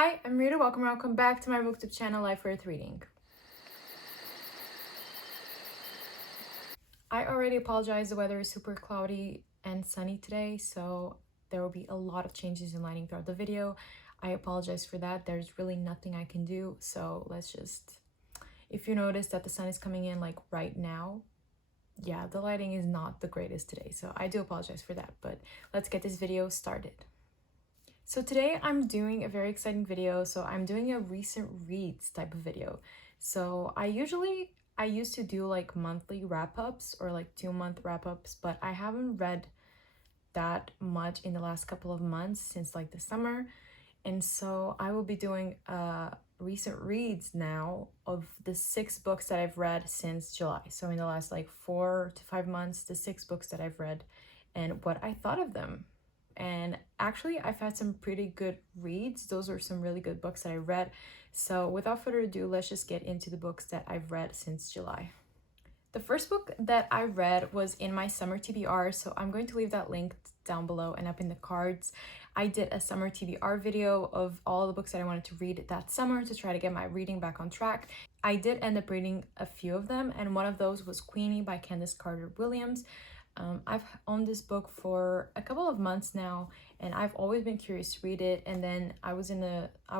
Hi, I'm Rita. Welcome back to my booktube channel, Life Worth Reading. I already apologize. The weather is super cloudy and sunny today, so there will be a lot of changes in lighting throughout the video. I apologize for that. There's really nothing I can do, so let's just... If you notice that the sun is coming in like right now, yeah, the lighting is not the greatest today, so I do apologize for that, but let's get this video started. So today I'm doing a very exciting video. So I'm doing a recent reads type of video. So I used to do like monthly wrap-ups or like 2-month wrap-ups, but I haven't read that much in the last couple of months since like the summer. And so I will be doing recent reads now of the 6 books that I've read since July. So in the last like 4 to 5 months, the 6 books that I've read and what I thought of them. And actually I've had some pretty good reads. Those are some really good books that I read. So without further ado, let's just get into the books that I've read since July. The first book that I read was in my summer TBR, so I'm going to leave that link down below and up in the cards. I did a summer TBR video of all the books that I wanted to read that summer to try to get my reading back on track. I did end up reading a few of them, and one of those was Queenie by Candace Carter-Williams. I've owned this book for a couple of months now, and I've always been curious to read it. And then I was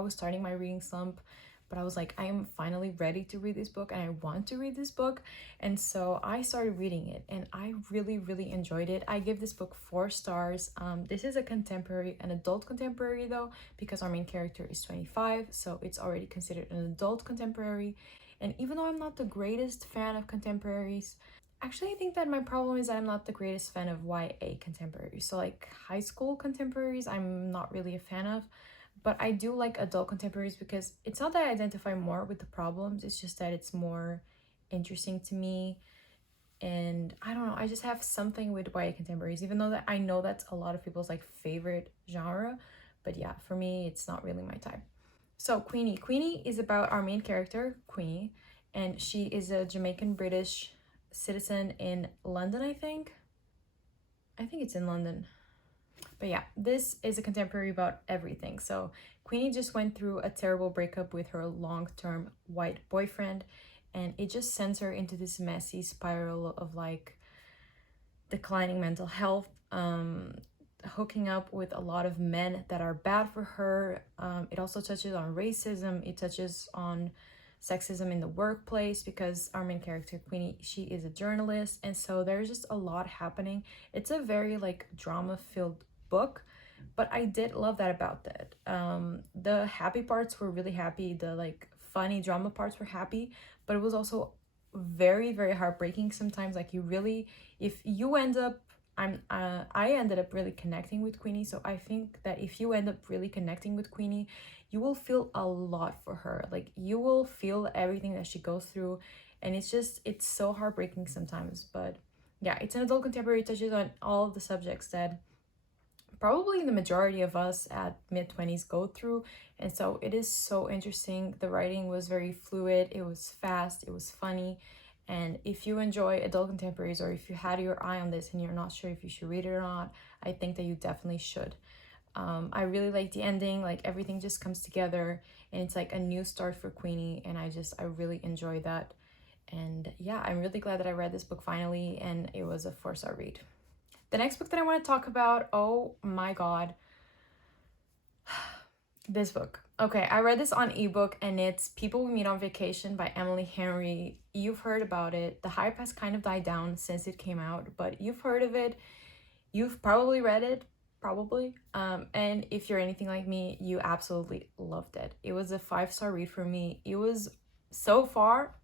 starting my reading slump, but I was like, I am finally ready to read this book and I want to read this book. And so I started reading it and I really enjoyed it. I give this book 4 stars. This is an adult contemporary though, because our main character is 25, so it's already considered an adult contemporary. And even though I'm not the greatest fan of contemporaries, actually, I think that my problem is that I'm not the greatest fan of YA contemporaries. So like high school contemporaries, I'm not really a fan of, but I do like adult contemporaries because it's not that I identify more with the problems, it's just that it's more interesting to me. And I don't know, I just have something with YA contemporaries, even though that I know that's a lot of people's like favorite genre. But yeah, for me, it's not really my type. So Queenie. Queenie is about our main character, Queenie, and she is a Jamaican British citizen in London, I think it's in London. But yeah, this is a contemporary about everything. So Queenie just went through a terrible breakup with her long-term white boyfriend, and it just sends her into this messy spiral of like declining mental health, hooking up with a lot of men that are bad for her. It also touches on racism, it touches on sexism in the workplace, because our main character Queenie, she is a journalist, and so there's just a lot happening. It's a very like drama-filled book, but I did love that about that. The happy parts were really happy, the like funny drama parts were happy, but it was also very heartbreaking sometimes. Like you really, if you end up I ended up really connecting with Queenie, so I think that if you end up really connecting with Queenie, you will feel a lot for her. Like you will feel everything that she goes through, and it's so heartbreaking sometimes. But yeah, it's an adult contemporary, touches on all of the subjects that probably the majority of us at mid-20s go through, and so it is so interesting. The writing was very fluid, it was fast, it was funny. And if you enjoy adult contemporaries, or if you had your eye on this and you're not sure if you should read it or not, I think that you definitely should. I really like the ending, like everything just comes together and it's like a new start for Queenie, and I really enjoy that. And yeah, I'm really glad that I read this book finally, and it was a 4-star read. The next book that I want to talk about, oh my god, this book. Okay, I read this on ebook, and it's People We Meet on Vacation by Emily Henry. You've heard about it. The hype has kind of died down since it came out, but you've heard of it. You've probably read it, probably. And if you're anything like me, you absolutely loved it. It was a 5-star read for me. It was so far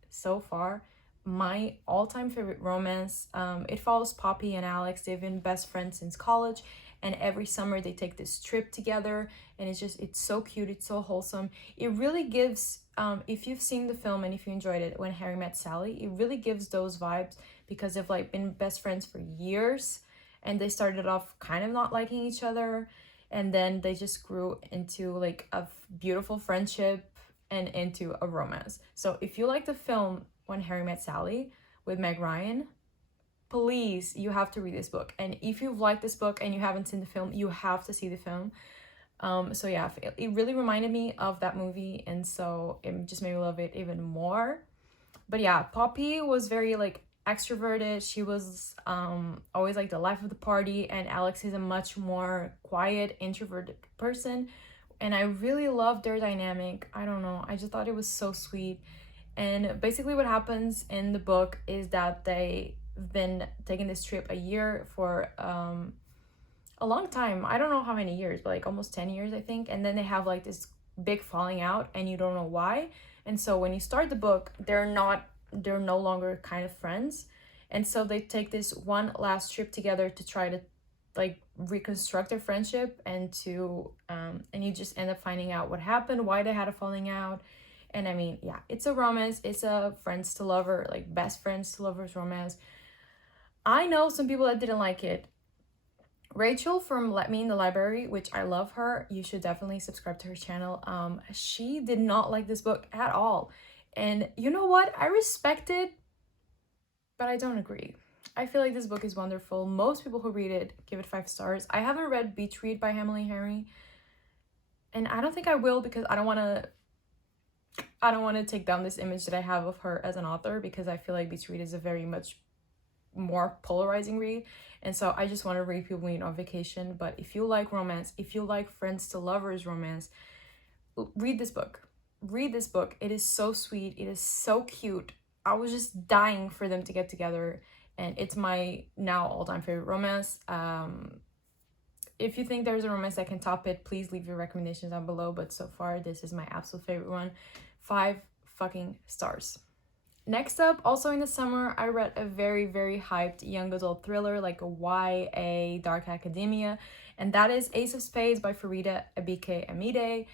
my all-time favorite romance. It follows Poppy and Alex. They've been best friends since college, and every summer they take this trip together, and it's so cute, it's so wholesome. It really gives, if you've seen the film and if you enjoyed it, When Harry Met Sally, it really gives those vibes, because they've like been best friends for years, and they started off kind of not liking each other, and then they just grew into like a beautiful friendship and into a romance. So if you like the film When Harry Met Sally with Meg Ryan, please, you have to read this book. And if you've liked this book and you haven't seen the film, you have to see the film. So yeah, it really reminded me of that movie, and so it just made me love it even more. But yeah, Poppy was very like extroverted. She was always like the life of the party, and Alex is a much more quiet, introverted person. And I really loved their dynamic. I don't know, I just thought it was so sweet. And basically what happens in the book is that they've been taking this trip a year for a long time. I don't know how many years, but like almost 10 years, I think. And then they have like this big falling out, and you don't know why. And so when you start the book, they're no longer kind of friends. And so they take this one last trip together to try to like reconstruct their friendship, and you just end up finding out what happened, why they had a falling out. And I mean, yeah, it's a romance. It's a friends to lover, like best friends to lovers romance. I know some people that didn't like it. Rachel from Let Me in the Library, which I love her, you should definitely subscribe to her channel. She did not like this book at all. And you know what? I respect it, but I don't agree. I feel like this book is wonderful. Most people who read it give it 5 stars. I haven't read Beach Read by Emily Henry, and I don't think I will, because I don't want to take down this image that I have of her as an author, because I feel like Beach Read is a very much more polarizing read, and so I just want to read people on vacation. But if you like romance, if you like friends to lovers romance, read this book. Read this book. It is so sweet. It is so cute. I was just dying for them to get together, and it's my now all-time favorite romance. If you think there's a romance that can top it, please leave your recommendations down below, but so far this is my absolute favorite one. 5 fucking stars. Next up, also in the summer, I read a very, very hyped young adult thriller, like a YA dark academia, and that is Ace of Spades by Farida Abike Amide.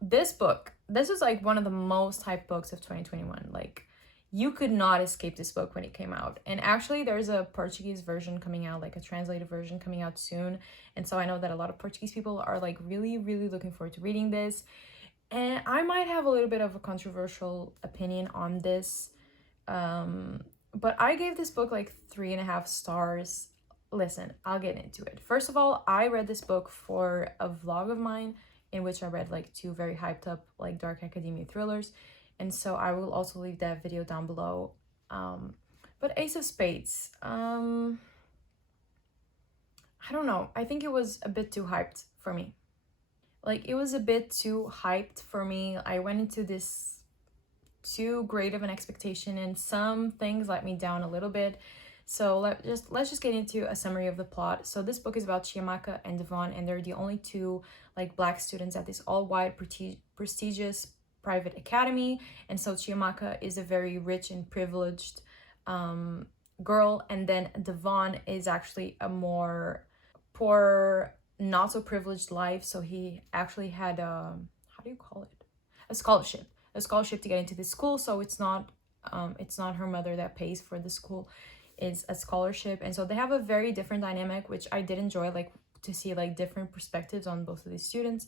This is like one of the most hyped books of 2021. Like, you could not escape this book when it came out. And actually, there's a Portuguese version coming out, like a translated version coming out soon. And so I know that a lot of Portuguese people are like really, really looking forward to reading this. And I might have a little bit of a controversial opinion on this, but I gave this book like 3.5 stars. Listen, I'll get into it. First of all, I read this book for a vlog of mine in which I read like 2 very hyped up like dark academia thrillers, and so I will also leave that video down below. But Ace of Spades, I don't know, I think it was a bit too hyped for me. Like, it was a bit too hyped for me. I went into this too great of an expectation, and some things let me down a little bit. So let's just get into a summary of the plot. So this book is about Chiamaka and Devon, and they're the only 2 like Black students at this all-white prestigious private academy. And so Chiamaka is a very rich and privileged girl, and then Devon is actually a more poor, not so privileged life. So he actually had a, how do you call it, a scholarship to get into this school. So it's not her mother that pays for the school, it's a scholarship. And so they have a very different dynamic, which I did enjoy, like to see like different perspectives on both of these students.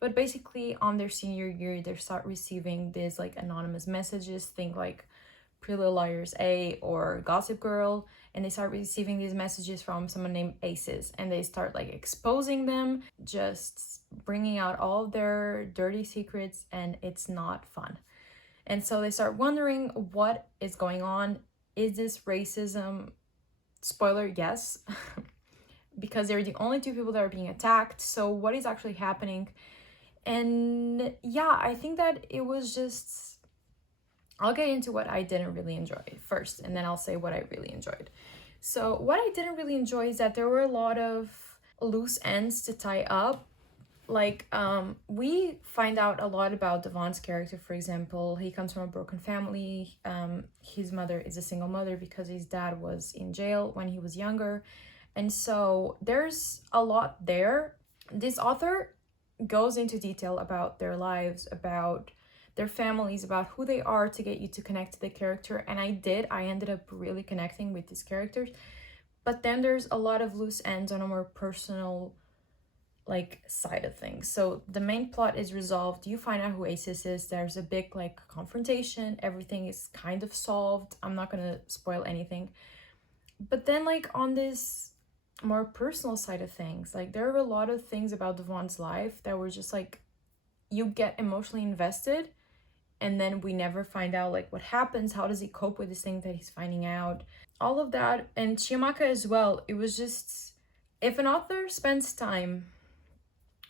But basically on their senior year, they start receiving these like anonymous messages, think like Pretty Little Liars A or Gossip Girl, and they start receiving these messages from someone named Aces, and they start like exposing them, just bringing out all of their dirty secrets, and it's not fun. And so they start wondering what is going on. Is this racism? Spoiler, yes. Because they're the only 2 people that are being attacked. So what is actually happening? And yeah, I think that it was just, I'll get into what I didn't really enjoy first, and then I'll say what I really enjoyed. So what I didn't really enjoy is that there were a lot of loose ends to tie up. Like, we find out a lot about Devon's character. For example, he comes from a broken family. His mother is a single mother because his dad was in jail when he was younger. And so there's a lot there. This author goes into detail about their lives, about their families, about who they are, to get you to connect to the character. And I ended up really connecting with these characters. But then there's a lot of loose ends on a more personal like side of things. So the main plot is resolved. You find out who Aces is. There's a big like confrontation. Everything is kind of solved. I'm not gonna spoil anything. But then like on this more personal side of things. Like there are a lot of things about Devon's life that were just like, you get emotionally invested, and then we never find out like what happens, how does he cope with this thing that he's finding out, all of that. And Chiamaka as well. It was just, if an author spends time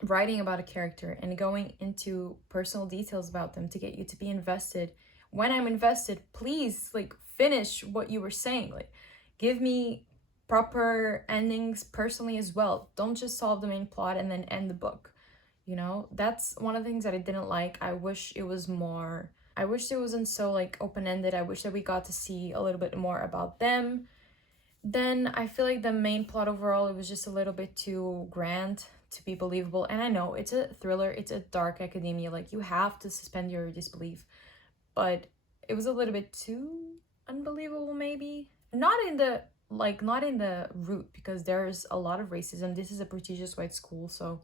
writing about a character and going into personal details about them to get you to be invested, when I'm invested, please like finish what you were saying. Like give me proper endings personally as well. Don't just solve the main plot and then end the book. You know, that's one of the things that I didn't like. I wish it was more, I wish it wasn't so like open-ended. I wish that we got to see a little bit more about them. Then I feel like the main plot overall, it was just a little bit too grand to be believable. And I know it's a thriller, it's a dark academia, like you have to suspend your disbelief, but it was a little bit too unbelievable, maybe. Not in the root, because there's a lot of racism. This is a prestigious white school, so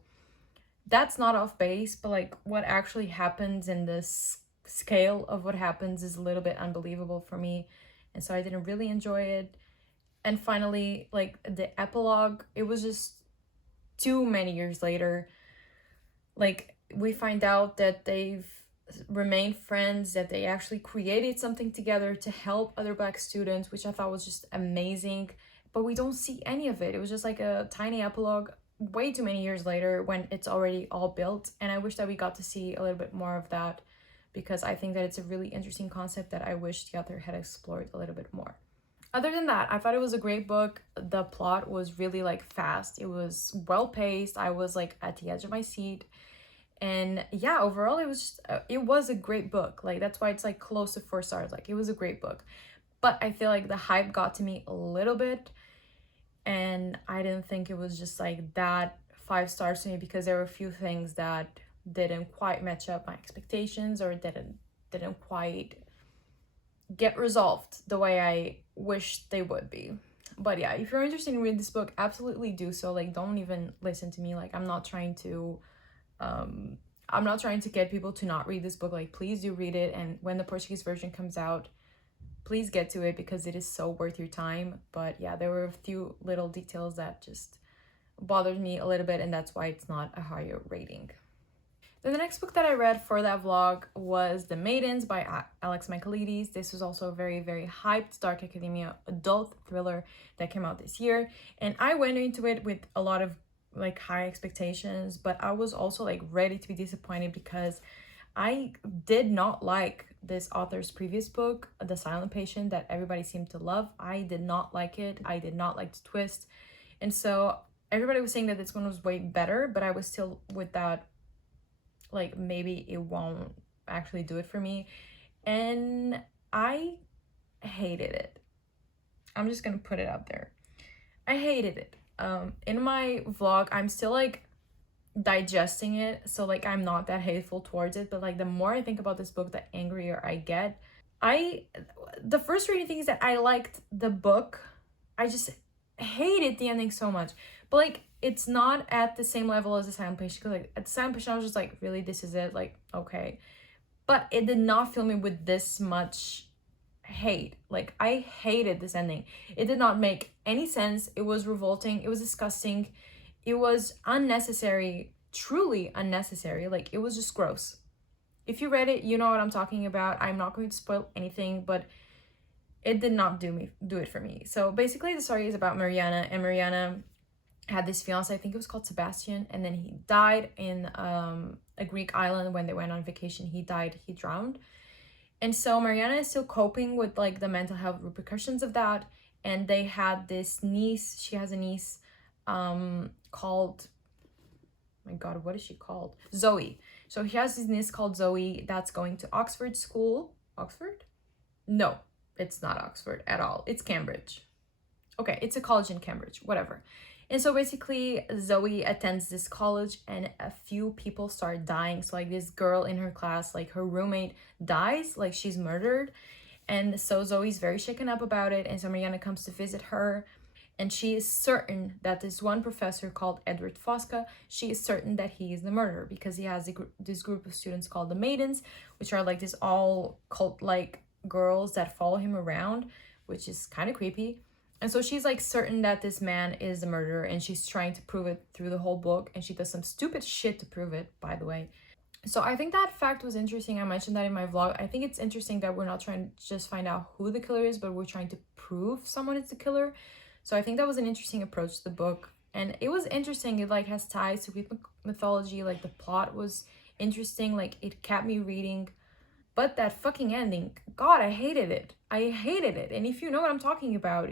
that's not off base, but like what actually happens in this scale of what happens is a little bit unbelievable for me, and so I didn't really enjoy it. And finally, like the epilogue, it was just too many years later. Like we find out that they've remained friends, that they actually created something together to help other Black students, which I thought was just amazing. But we don't see any of it. It was just like a tiny epilogue way too many years later when it's already all built. And I wish that we got to see a little bit more of that, because I think that it's a really interesting concept that I wish the author had explored a little bit more. Other than that, I thought it was a great book. The plot was really like fast. It was well paced. I was like at the edge of my seat. And yeah, overall it was just, it was a great book. Like that's why it's like close to 4 stars. Like it was a great book. But I feel like the hype got to me a little bit, and I didn't think it was just like that 5 stars to me, because there were a few things that didn't quite match up my expectations, or didn't quite get resolved the way I wished they would be. But yeah, if you're interested in reading this book, absolutely do so. Like don't even listen to me. Like I'm not trying to get people to not read this book. Like please do read it, and when the Portuguese version comes out, please get to it, because it is so worth your time. But yeah, there were a few little details that just bothered me a little bit, and that's why it's not a higher rating. Then the next book that I read for that vlog was The Maidens by Alex Michelidis. This was also a very, very hyped dark academia adult thriller that came out this year. And I went into it with a lot of like high expectations, but I was also like ready to be disappointed, because I did not like this author's previous book, The Silent Patient, that everybody seemed to love. I did not like it. I did not like the twist. And so everybody was saying that this one was way better, but I was still with that, like maybe it won't actually do it for me. And I hated it. I'm just gonna put it out there. I hated it. In my vlog, I'm still like digesting it, so like I'm not that hateful towards it, but like the more I think about this book, the angrier I get. The frustrating thing is that I liked the book, I just hated the ending so much. But like it's not at the same level as The Silent Patient, because like at The Silent Patient I was just like, really, this is it? Like okay. But it did not fill me with this much hate. Like I hated this ending. It did not make any sense. It was revolting, it was disgusting, it was unnecessary, truly unnecessary. Like it was just gross. If you read it, you know what I'm talking about. I'm not going to spoil anything, but it did not do it for me. So basically the story is about Mariana, and Mariana had this fiance, I think it was called Sebastian, and then he died in a Greek island when they went on vacation. He drowned. And so Mariana is still coping with like the mental health repercussions of that. And they had this niece, she has a niece called, my god, what is she called? Zoe. So he has this niece called Zoe that's going to Oxford school. Oxford? No, it's not Oxford at all. It's Cambridge. Okay, it's a college in Cambridge, whatever. And so basically Zoe attends this college, and a few people start dying. So like this girl in her class, like her roommate dies, like she's murdered. And so Zoe's very shaken up about it, and so Mariana comes to visit her, and she is certain that this one professor called Edward Fosca, she is certain that he is the murderer, because he has this group of students called the Maidens, which are like this all cult-like girls that follow him around, which is kind of creepy. And so she's like certain that this man is the murderer, and she's trying to prove it through the whole book, and she does some stupid shit to prove it, by the way. So I think that fact was interesting. I mentioned that in my vlog. I think it's interesting that we're not trying to just find out who the killer is, but we're trying to prove someone is the killer. So I think that was an interesting approach to the book. And it was interesting. It like has ties to Greek mythology. Like the plot was interesting. Like it kept me reading. But that fucking ending, God, I hated it. I hated it. And if you know what I'm talking about,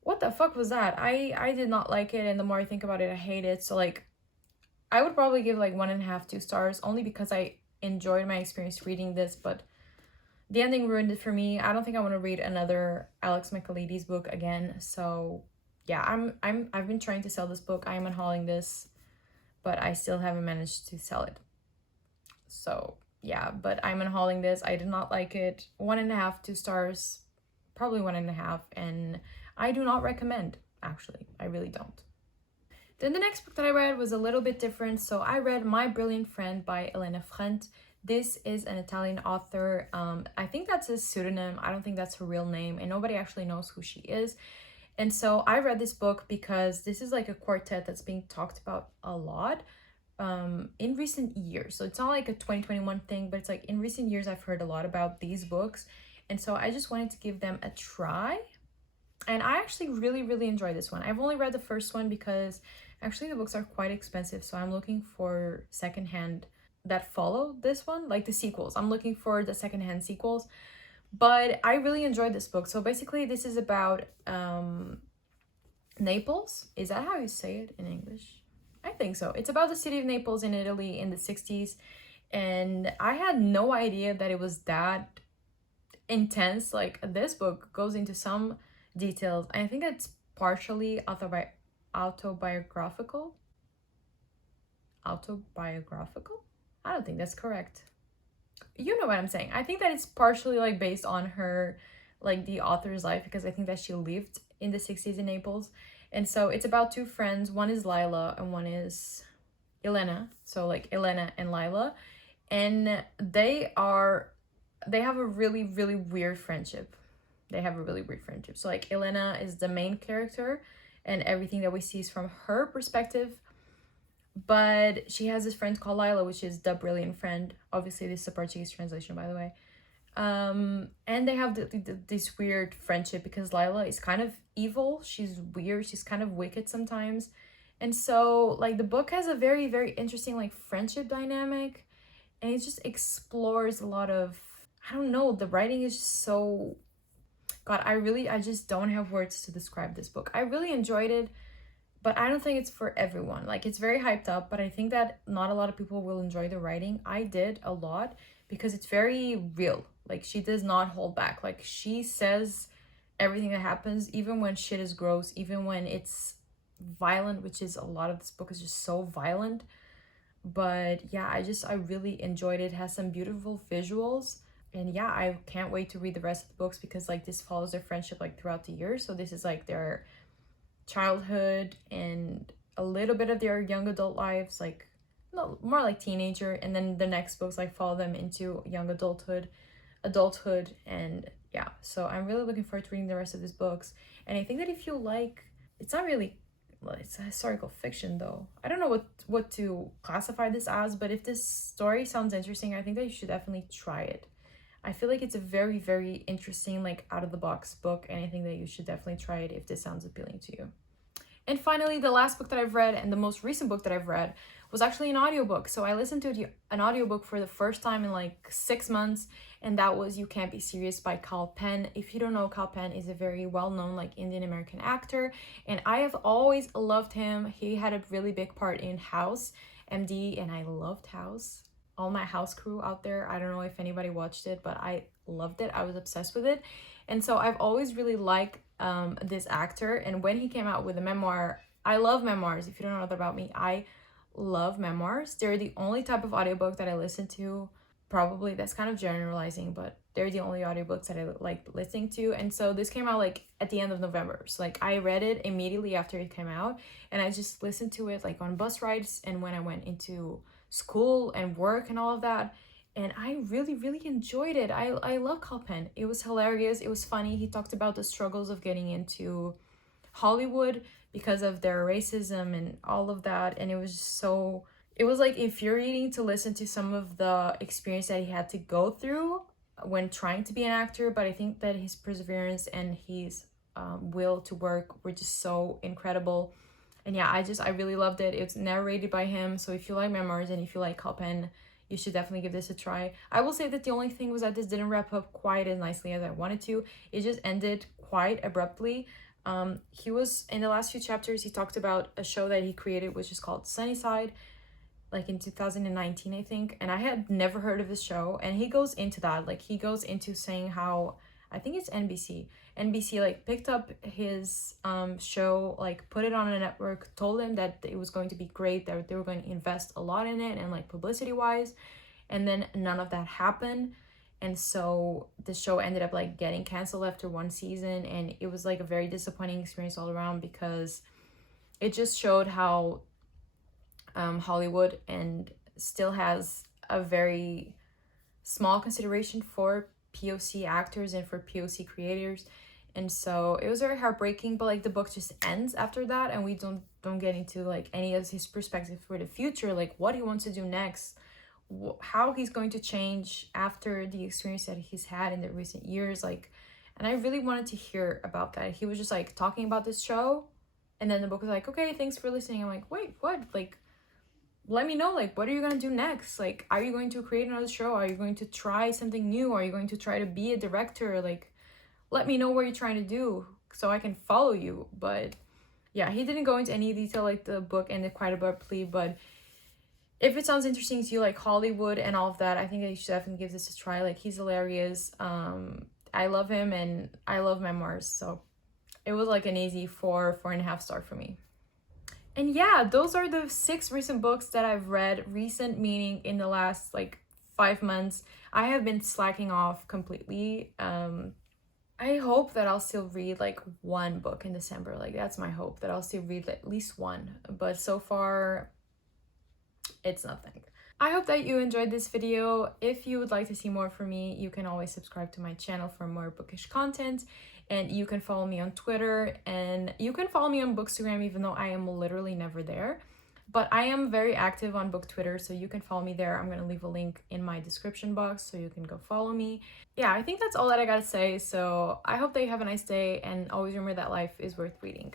what the fuck was that? I did not like it. And the more I think about it, I hate it. So like, I would probably give like 1.5, 2 stars, only because I enjoyed my experience reading this, but the ending ruined it for me. I don't think I want to read another Alex Michelidis book again. So yeah, I've been trying to sell this book. I am unhauling this, but I still haven't managed to sell it. So yeah, but I'm unhauling this. I did not like it. 1.5, 2 stars, probably 1.5, and I do not recommend, actually. I really don't. Then the next book that I read was a little bit different. So I read My Brilliant Friend by Elena. This is an Italian author. I think that's a pseudonym. I don't think that's her real name, and nobody actually knows who she is. And so I read this book because this is like a quartet that's being talked about a lot in recent years. So it's not like a 2021 thing, but it's like in recent years I've heard a lot about these books. And so I just wanted to give them a try. And I actually really enjoyed this one. I've only read the first one because actually the books are quite expensive. So I'm looking for secondhand that follow this one, like the sequels. I'm looking for the secondhand sequels. But I really enjoyed this book. So basically this is about Naples. Is that how you say it in English? I think so. It's about the city of Naples in Italy in the 60s. And I had no idea that it was that intense. Like this book goes into some details. I think it's partially autobiographical. Autobiographical? I don't think that's correct. You know what I'm saying. I think that it's partially like based on her, like the author's life, because I think that she lived in the 60s in Naples. And so it's about two friends. One is Lila and one is Elena. So like Elena and Lila. And they have a really weird friendship. So like Elena is the main character and everything that we see is from her perspective. But she has this friend called Lila, which is the brilliant friend. Obviously, this is a Portuguese translation, by the way. And they have this weird friendship because Lila is kind of evil. She's weird. She's kind of wicked sometimes. And so, like, the book has a very interesting, like, friendship dynamic. And it just explores a lot of, I don't know, the writing is just so... God, I just don't have words to describe this book. I really enjoyed it. But I don't think it's for everyone. Like, it's very hyped up, but I think that not a lot of people will enjoy the writing. I did a lot because it's very real. Like, she does not hold back. Like, she says everything that happens, even when shit is gross, even when it's violent, which is a lot of this book is just so violent. But yeah, I really enjoyed it. It has some beautiful visuals. And yeah, I can't wait to read the rest of the books because, like, this follows their friendship, like, throughout the years. So this is, like, their childhood and a little bit of their young adult lives, like no, more like teenager, and then the next books like follow them into young adulthood, and yeah, so I'm really looking forward to reading the rest of these books. And I think that if you like, it's not really, well, it's a historical fiction though. I don't know what to classify this as, but if this story sounds interesting, I think that you should definitely try it. I feel like it's a very interesting, like, out of the box book, and I think that you should definitely try it if this sounds appealing to you. And finally, the last book that I've read, and the most recent book that I've read, was actually an audiobook. So I listened to an audiobook for the first time in like 6 months, and that was You Can't Be Serious by Kal Penn. If you don't know, Kal Penn is a very well-known, like, Indian American actor, and I have always loved him. He had a really big part in House MD, and I loved House. All my House crew out there, I don't know if anybody watched it, but I loved it. I was obsessed with it. And so I've always really liked this actor. And when he came out with a memoir, I love memoirs. If you don't know that about me, I love memoirs. They're the only type of audiobook that I listen to. Probably that's kind of generalizing, but they're the only audiobooks that I like listening to. And so this came out like at the end of November. So like I read it immediately after it came out, and I just listened to it like on bus rides and when I went into school and work and all of that. and I really enjoyed it. I love Kalpen. It was hilarious, it was funny. He talked about the struggles of getting into Hollywood because of their racism and all of that, and it was just so, it was like infuriating to listen to some of the experience that he had to go through when trying to be an actor. But I think that his perseverance and his will to work were just so incredible. And yeah, I really loved it. It's narrated by him, so if you like memoirs and if you like Kalpen, you should definitely give this a try. I will say that the only thing was that this didn't wrap up quite as nicely as I wanted to. It just ended quite abruptly. He was, in the last few chapters, he talked about a show that he created, which is called Sunnyside, like in 2019, I think. And I had never heard of this show. And he goes into that, like he goes into saying how, I think it's NBC like picked up his show, like put it on a network, told him that it was going to be great, that they were going to invest a lot in it and like publicity wise, and then none of that happened. And so the show ended up like getting canceled after one season, and it was like a very disappointing experience all around, because it just showed how Hollywood and still has a very small consideration for POC actors and for POC creators. And so it was very heartbreaking, but like the book just ends after that, and we don't get into like any of his perspective for the future, like what he wants to do next, how he's going to change after the experience that he's had in the recent years. Like, and I really wanted to hear about that. He was just like talking about this show, and then the book was like, okay, thanks for listening. I'm like, wait, what? Like, let me know, like, what are you gonna do next? Like, are you going to create another show? Are you going to try something new? Are you going to try to be a director? Like, let me know what you're trying to do so I can follow you. But yeah, he didn't go into any detail. Like, the book ended quite abruptly, but if it sounds interesting to you, like Hollywood and all of that, I think that you should definitely give this a try. Like, he's hilarious. I love him, and I love memoirs, so it was like an easy 4.5 star for me. And yeah, those are the 6 recent books that I've read. Recent meaning in the last like 5 months. I have been slacking off completely. I hope that I'll still read like one book in December. Like, that's my hope, that I'll still read at least one. But so far, it's nothing. I hope that you enjoyed this video. If you would like to see more from me, you can always subscribe to my channel for more bookish content. And you can follow me on Twitter, and you can follow me on Bookstagram, even though I am literally never there. But I am very active on Book Twitter, so you can follow me there. I'm going to leave a link in my description box so you can go follow me. Yeah, I think that's all that I got to say. So I hope that you have a nice day, and always remember that life is worth reading.